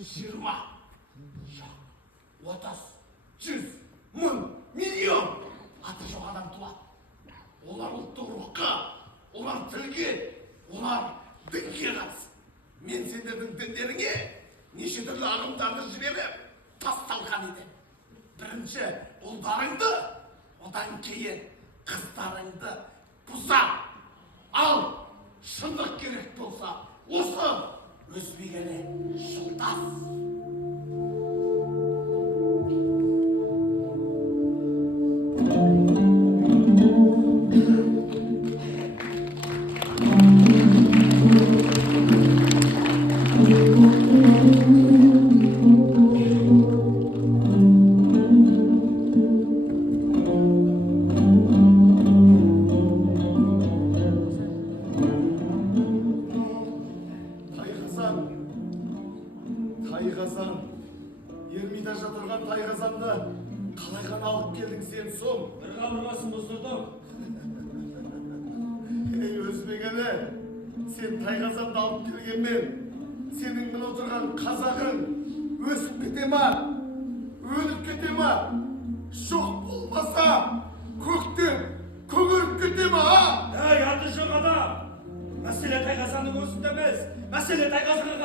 20, жоқ, 30, 100, 1000, миллион аты жоқ адам туады. Олар ұлттық рухқа, олар тілге, олар дінге қатысты. Мен сендердің діндеріңе неше түрлі ағымдарды жіберіп тасталған еді. Бірінші ұлдарыңды, одан кейін қыздарыңды бұза. Ал шындық керек болса, осы өзбегені жолдас. Тайқазан, Ермитажда тұрған Тайқазанды қалай ғана алып келдің сен соң? Бір қабырғасын бұздырдым. Ей өзбегені, сен Тайқазанды алып келгенмен, сенің мына отырған қазағың өсіп кете ма? Өліп кете ма? Жоқ болмаса, көктен көгеріп кете ма? Ей, аты жоқ адам! Мәселе Тайқазанның өзінде емес, мәселе Тайқазанға